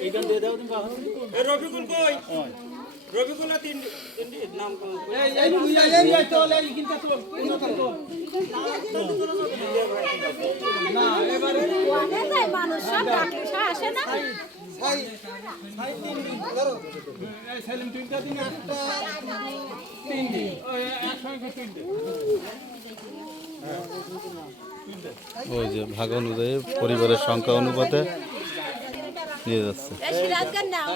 এইখান দিয়ে দাও তুমি রবিকুল কই রবিকুল তিন নাম না এবারে মানুষ সব ডাকে আসে না সেলিম তিনটা দিন একটা তিন দিন ওই একসঙ্গে তিনটে ওই যে ভাগ অনুযায়ী পরিবারের সংখ্যা অনুপাতে নিয়ে যাচ্ছে। সিরাজগঞ্জ নাও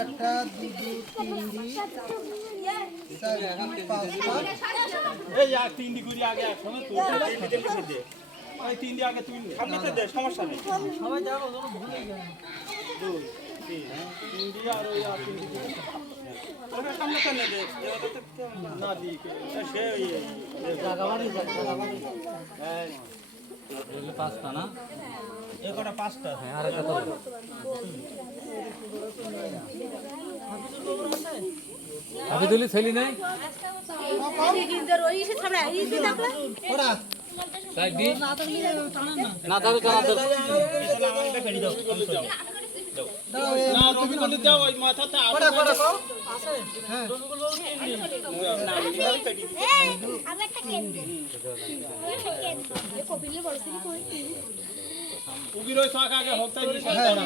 একটা দুটো তিনটি চারটি পাঁচটা এই আর তিনটি করে আগে একসঙ্গে তুলতে ওই তিনটি আগে তুললে সামনে দে সমস্যা নেই সবাই যাবো ভুলে যায় দুই তিনটি আর ওই আর তিনটি সামনে কেন দে না দিই সে পাঁচটা না একটা পাঁচটা আমি তুলি ছেলি নাই ওরা না তাহলে দাও এ না রবি বলে দাও ওই মাথাতে ওরা ওরা কও আছে হ্যাঁ উগির ওই শাক আগে হোক তাই হ্যাঁ না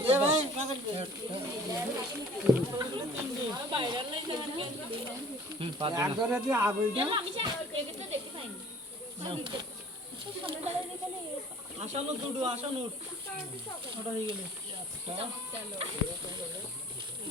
দে ভাই পাগল ধরে দিয়ে আগুই দে আসানো দুটো আসানো ওটা হয়ে গেলে